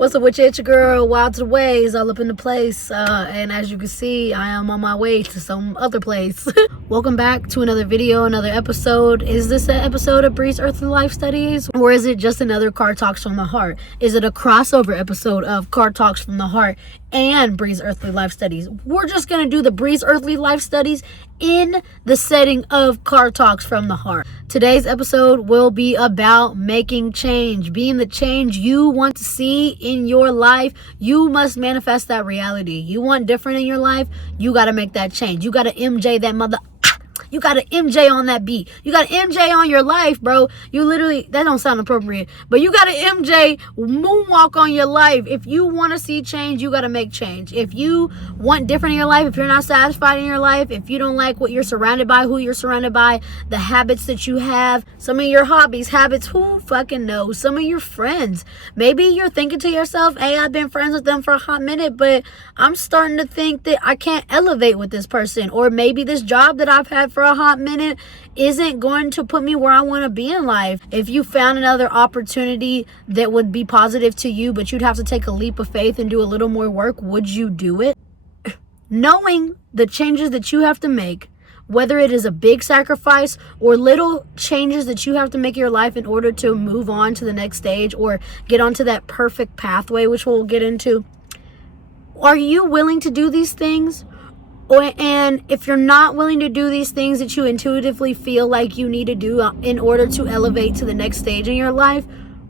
What's up with you? It's your girl, WiildWayzz, all up in the place. And as you can see, I am on my way to some other place. Welcome back to another video, another episode. Is this an episode of Bree's Earthly Life Studies? Or is it just another Car Talks from the Heart? Is it a crossover episode of Car Talks from the Heart and Bree's Earthly Life Studies? We're just going to do the Bree's Earthly Life Studies in the setting of Car Talks from the Heart. Today's episode will be about making change, being the change you want to see in your life. You must manifest that reality. You want different in your life, you got to make that change. You got to MJ that mother. You got to MJ on that beat. You got to MJ on your life, bro. You literally, that don't sound appropriate, but you got to MJ moonwalk on your life. If you want to see change, you got to make change. If you want different in your life, if you're not satisfied in your life, if you don't like what you're surrounded by, who you're surrounded by, the habits that you have, some of your hobbies, habits, who fucking knows, some of your friends. Maybe you're thinking to yourself, hey, I've been friends with them for a hot minute, but I'm starting to think that I can't elevate with this person. Or maybe this job that I've had for a hot minute isn't going to put me where I want to be in life. If you found another opportunity that would be positive to you, but you'd have to take a leap of faith and do a little more work, would you do it? Knowing the changes that you have to make, whether it is a big sacrifice or little changes that you have to make in your life in order to move on to the next stage or get onto that perfect pathway, which we'll get into. Are you willing to do these things? And if you're not willing to do these things that you intuitively feel like you need to do in order to elevate to the next stage in your life,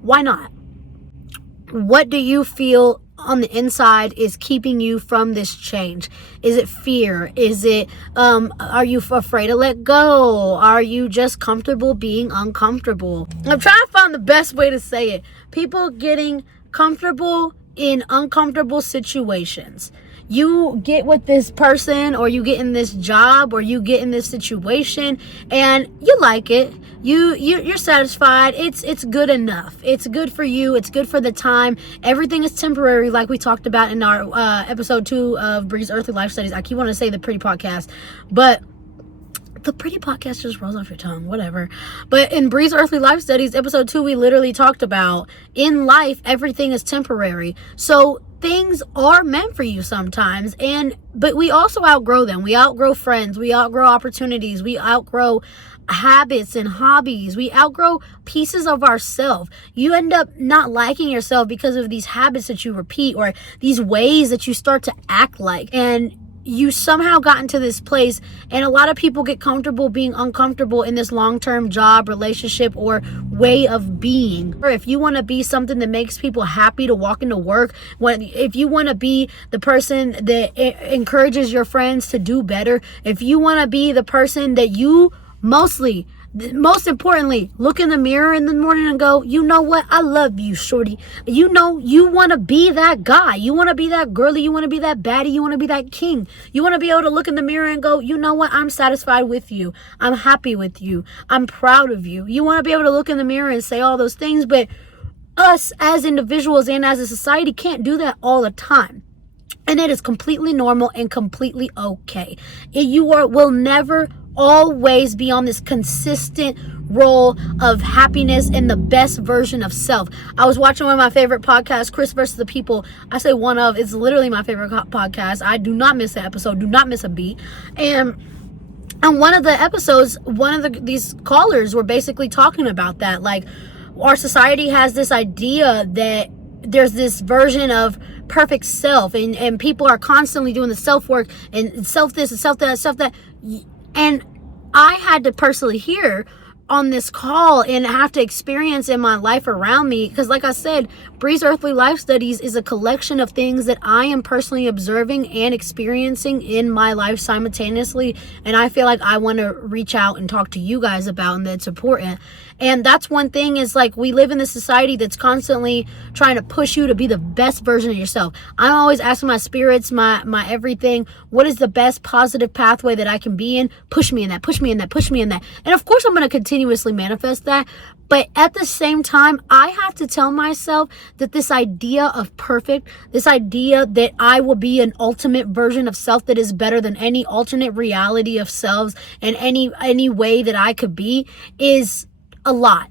why not? What do you feel on the inside is keeping you from this change? Is it fear? Is it, are you afraid to let go? Are you just comfortable being uncomfortable? I'm trying to find the best way to say it. People getting comfortable in uncomfortable situations. You get with this person, or you get in this job, or you get in this situation and you like it. You're satisfied. It's good enough. It's good for you. It's good for the time. Everything is temporary, like we talked about in our episode 2 of Bree's Earthly Life Studies. I keep wanting to say the pretty podcast, but the pretty podcast just rolls off your tongue, whatever. But in Bree's Earthly Life Studies, episode 2, we literally talked about in life, everything is temporary. So things are meant for you sometimes, but we also outgrow them. We outgrow friends. We outgrow opportunities. We outgrow habits and hobbies. We outgrow pieces of ourselves. You end up not liking yourself because of these habits that you repeat or these ways that you start to act like. And you somehow got into this place, and a lot of people get comfortable being uncomfortable in this long-term job, relationship, or way of being. Or if you want to be something that makes people happy to walk into work, if you want to be the person that encourages your friends to do better, if you want to be the person that you most importantly, look in the mirror in the morning and go, you know what? I love you, shorty. You know, you want to be that guy. You want to be that girly. You want to be that baddie. You want to be that king. You want to be able to look in the mirror and go, you know what? I'm satisfied with you. I'm happy with you. I'm proud of you. You want to be able to look in the mirror and say all those things, but us as individuals and as a society can't do that all the time. And it is completely normal and completely okay. Will never always be on this consistent role of happiness and the best version of self. I was watching one of my favorite podcasts, Chris versus the People. I say one of, it's literally my favorite podcast. I do not miss an episode, do not miss a beat. And on one of the episodes, these callers were basically talking about that. Like, our society has this idea that there's this version of perfect self, and people are constantly doing the self work and self this and self that. And I had to personally hear on this call and have to experience in my life around me, because like I said, Bree's Earthly Life Studies is a collection of things that I am personally observing and experiencing in my life simultaneously, and I feel like I want to reach out and talk to you guys about, and that's important. And that's one thing, is like, we live in a society that's constantly trying to push you to be the best version of yourself. I'm always asking my spirits, my everything, what is the best positive pathway that I can be in? Push me in that, push me in that, push me in that. And of course I'm going to continuously manifest that. But at the same time, I have to tell myself that this idea of perfect, this idea that I will be an ultimate version of self that is better than any alternate reality of selves and any way that I could be, is a lot.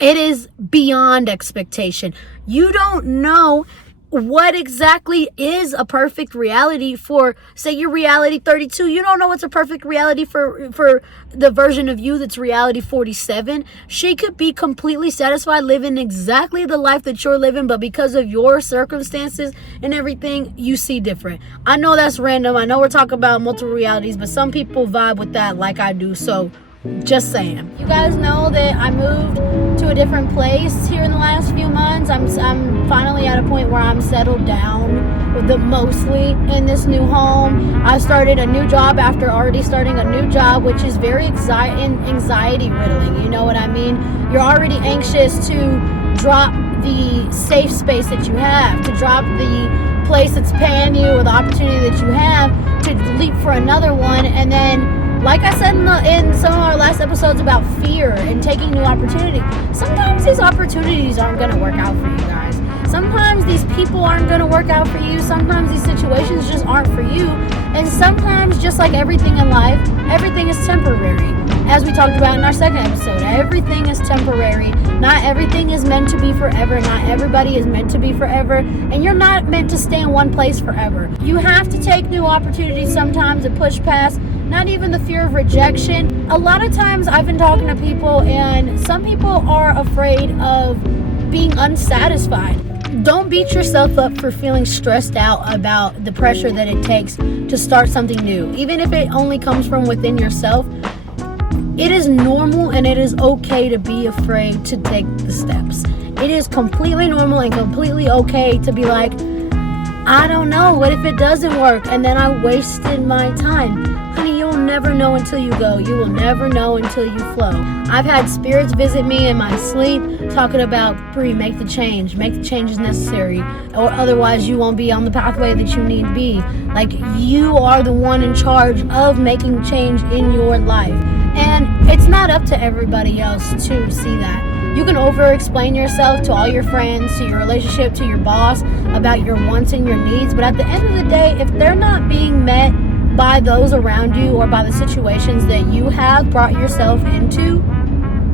It is beyond expectation. You don't know what exactly is a perfect reality for, say, your reality 32? You don't know what's a perfect reality for the version of you that's reality 47. She could be completely satisfied living exactly the life that you're living, but because of your circumstances and everything, you see different. I know that's random. I know we're talking about multiple realities, but some people vibe with that like I do. So just saying. You guys know that I moved to a different place here in the last few months. I'm finally at a point where I'm settled down mostly in this new home. I started a new job after already starting a new job, which is very anxiety riddling. You know what I mean? You're already anxious to drop the safe space that you have, to drop the place that's paying you or the opportunity that you have, to leap for another one. And then, like I said in some of our last episodes about fear and taking new opportunity, sometimes these opportunities aren't going to work out for you guys. Sometimes these people aren't going to work out for you. Sometimes these situations just aren't for you. And sometimes, just like everything in life, everything is temporary. As we talked about in our second episode, everything is temporary. Not everything is meant to be forever. Not everybody is meant to be forever. And you're not meant to stay in one place forever. You have to take new opportunities sometimes and push past not even the fear of rejection. A lot of times I've been talking to people, and some people are afraid of being unsatisfied. Don't beat yourself up for feeling stressed out about the pressure that it takes to start something new. Even if it only comes from within yourself, it is normal and it is okay to be afraid to take the steps. It is completely normal and completely okay to be like, I don't know, what if it doesn't work and then I wasted my time? Honey, you'll never know until you go. You will never know until you flow. I've had spirits visit me in my sleep talking about, Bree, make the changes necessary, or otherwise you won't be on the pathway that you need to be. Like, you are the one in charge of making change in your life. And it's not up to everybody else to see that. You can over-explain yourself to all your friends, to your relationship, to your boss about your wants and your needs, but at the end of the day, if they're not being met by those around you or by the situations that you have brought yourself into,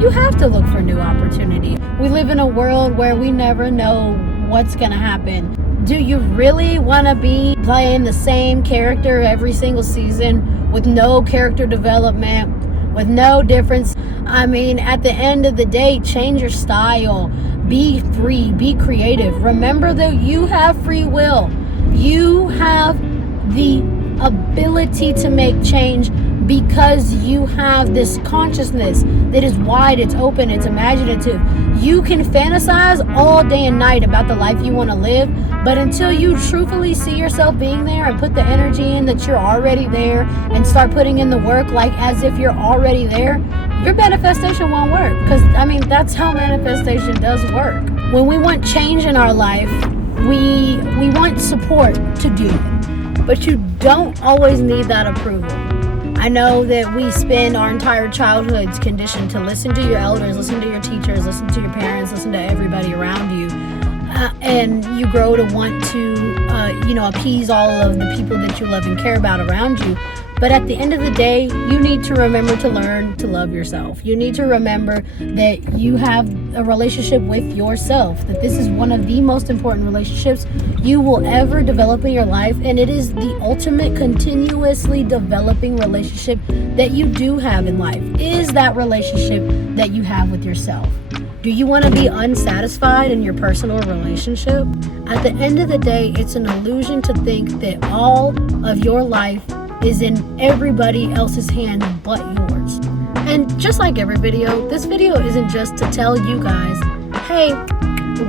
you have to look for new opportunity. We live in a world where we never know what's gonna happen. Do you really want to be playing the same character every single season with no character development, with no difference? I mean, at the end of the day, change your style. Be free, be creative. Remember that you have free will. You have the ability to make change because you have this consciousness that is wide, it's open, it's imaginative. You can fantasize all day and night about the life you want to live, but until you truthfully see yourself being there and put the energy in that you're already there and start putting in the work like as if you're already there, your manifestation won't work. Because, I mean, that's how manifestation does work. When we want change in our life, we want support to do it, but you don't always need that approval. I know that we spend our entire childhoods conditioned to listen to your elders, listen to your teachers, listen to your parents, listen to everybody around you. And you grow to want to, appease all of the people that you love and care about around you. But at the end of the day, you need to remember to learn to love yourself. You need to remember that you have a relationship with yourself, that this is one of the most important relationships you will ever develop in your life. And it is the ultimate continuously developing relationship that you do have in life, is that relationship that you have with yourself. Do you want to be unsatisfied in your personal relationship? At the end of the day, it's an illusion to think that all of your life is in everybody else's hands but yours. And just like every video, this video isn't just to tell you guys, hey,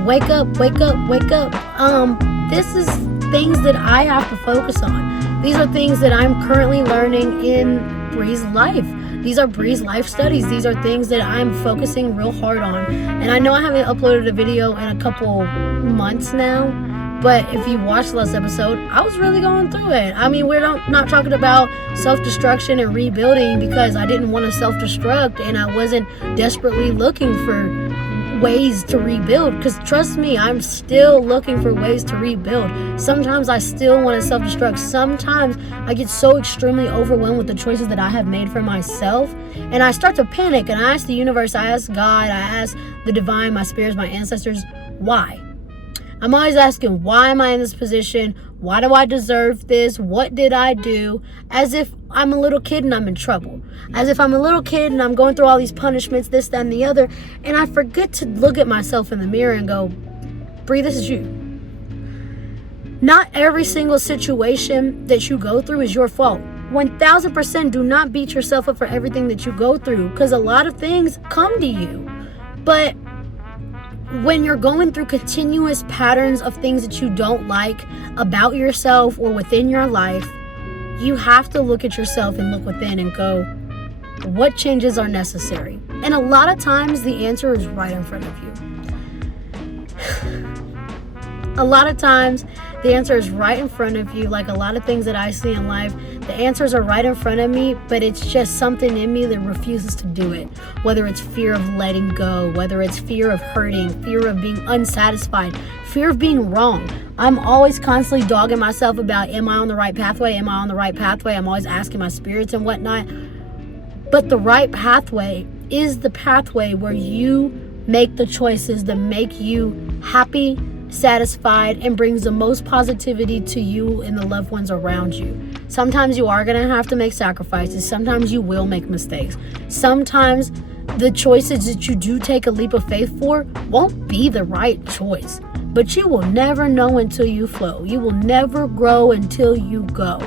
wake up, wake up, wake up. This is things that I have to focus on. These are things that I'm currently learning in Bree's life. These are Bree's life studies. These are things that I'm focusing real hard on. And I know I haven't uploaded a video in a couple months now, but if you watched the last episode, I was really going through it. I mean, we're not talking about self-destruction and rebuilding because I didn't want to self-destruct and I wasn't desperately looking for ways to rebuild, because trust me, I'm still looking for ways to rebuild. Sometimes I still want to self-destruct. Sometimes I get so extremely overwhelmed with the choices that I have made for myself, and I start to panic, and I ask the universe, I ask God, I ask the divine, my spirits, my ancestors, why? I'm always asking, why am I in this position? Why do I deserve this? What did I do? As if I'm a little kid and I'm in trouble. As if I'm a little kid and I'm going through all these punishments, this, that, and the other. And I forget to look at myself in the mirror and go, Bree, this is you. Not every single situation that you go through is your fault. 1000% do not beat yourself up for everything that you go through, because a lot of things come to you. But when you're going through continuous patterns of things that you don't like about yourself or within your life, you have to look at yourself and look within and go, what changes are necessary? And a lot of times the answer is right in front of you. A lot of times the answer is right in front of you. Like a lot of things that I see in life, the answers are right in front of me, but it's just something in me that refuses to do it. Whether it's fear of letting go, whether it's fear of hurting, fear of being unsatisfied, fear of being wrong. I'm always constantly dogging myself about, am I on the right pathway? Am I on the right pathway? I'm always asking my spirits and whatnot. But the right pathway is the pathway where you make the choices that make you happy, satisfied, and brings the most positivity to you and the loved ones around you. Sometimes you are going to have to make sacrifices. Sometimes you will make mistakes. Sometimes the choices that you do take a leap of faith for won't be the right choice. But you will never know until you flow. You will never grow until you go.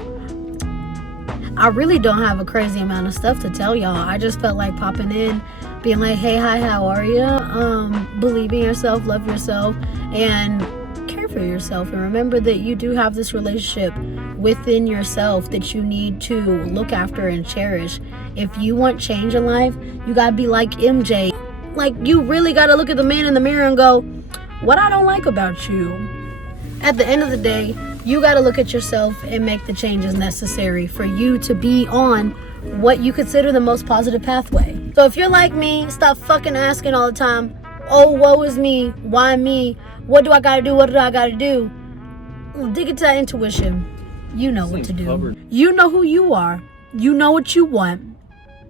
I really don't have a crazy amount of stuff to tell y'all. I just felt like popping in, being like, hey, hi, how are you? Believe in yourself, love yourself, and care for yourself. And remember that you do have this relationship within yourself that you need to look after and cherish. If you want change in life, you gotta be like MJ. Like, you really gotta look at the man in the mirror and go, what I don't like about you. At the end of the day, you gotta look at yourself and make the changes necessary for you to be on what you consider the most positive pathway. So if you're like me, stop fucking asking all the time, oh, woe is me, why me, what do I gotta do, what do I gotta do? Dig into that intuition. You know what to do. You know who you are. You know what you want.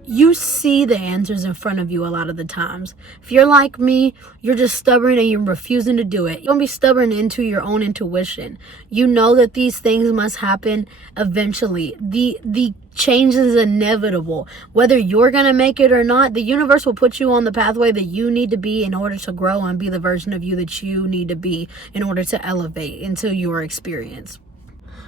You see the answers in front of you a lot of the times. If you're like me, you're just stubborn and you're refusing to do it. You're gonna be stubborn into your own intuition. You know that these things must happen eventually. The change is inevitable. Whether you're gonna make it or not, the universe will put you on the pathway that you need to be in order to grow and be the version of you that you need to be in order to elevate into your experience.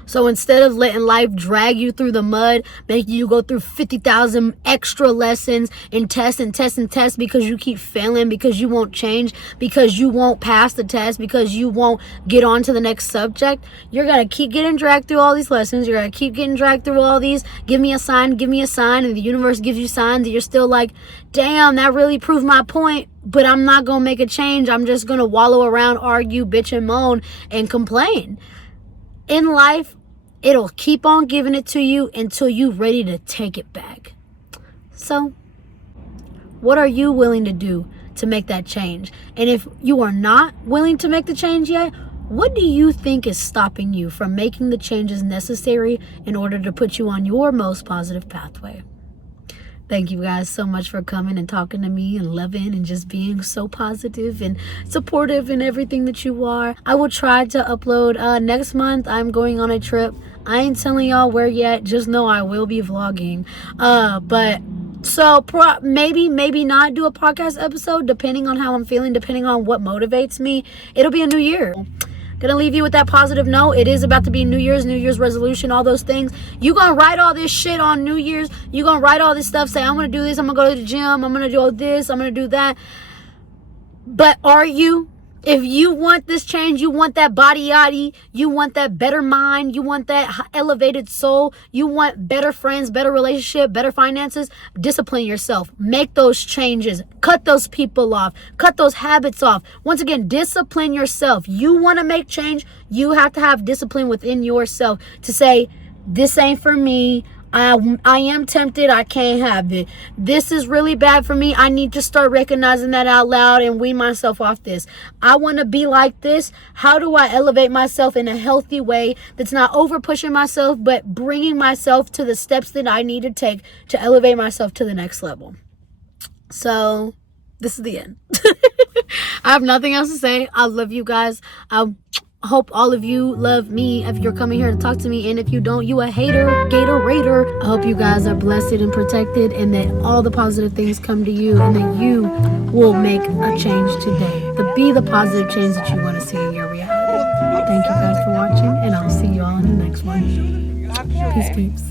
So instead of letting life drag you through the mud, making you go through 50,000 extra lessons and tests and tests and tests because you keep failing, because you won't change, because you won't pass the test, because you won't get on to the next subject, you're going to keep getting dragged through all these lessons. You're going to keep getting dragged through all these. Give me a sign, give me a sign. And the universe gives you signs that you're still like, damn, that really proved my point. But I'm not going to make a change. I'm just going to wallow around, argue, bitch, and moan, and complain. In life, it'll keep on giving it to you until you're ready to take it back. So, what are you willing to do to make that change? And if you are not willing to make the change yet, what do you think is stopping you from making the changes necessary in order to put you on your most positive pathway? Thank you guys so much for coming and talking to me and loving and just being so positive and supportive in everything that you are. I will try to upload next month. I'm going on a trip. I ain't telling y'all where yet. Just know I will be vlogging. Maybe not do a podcast episode depending on how I'm feeling, depending on what motivates me. It'll be a new year. Gonna leave you with that positive note. It is about to be New Year's resolution, all those things. You gonna write all this shit on New Year's. You gonna write all this stuff, say, I'm gonna do this, I'm gonna go to the gym, I'm gonna do all this, I'm gonna do that. But are you? If you want this change, you want that body yaddy, you want that better mind, you want that elevated soul, you want better friends, better relationship, better finances, discipline yourself. Make those changes. Cut those people off. Cut those habits off. Once again, discipline yourself. You want to make change, you have to have discipline within yourself to say, this ain't for me. I am tempted. I can't have it. This is really bad for me. I need to start recognizing that out loud and wean myself off this. I want to be like this. How do I elevate myself in a healthy way that's not over pushing myself, but bringing myself to the steps that I need to take to elevate myself to the next level? So this is the end. I have nothing else to say. I love you guys. I hope all of you love me if you're coming here to talk to me, and if you don't, you a hater, gator raider. I hope you guys are blessed and protected, and that all the positive things come to you, and that you will make a change today. To be the positive change that you want to see in your reality. Thank you guys for watching, and I'll see you all in the next one. Peace, peeps.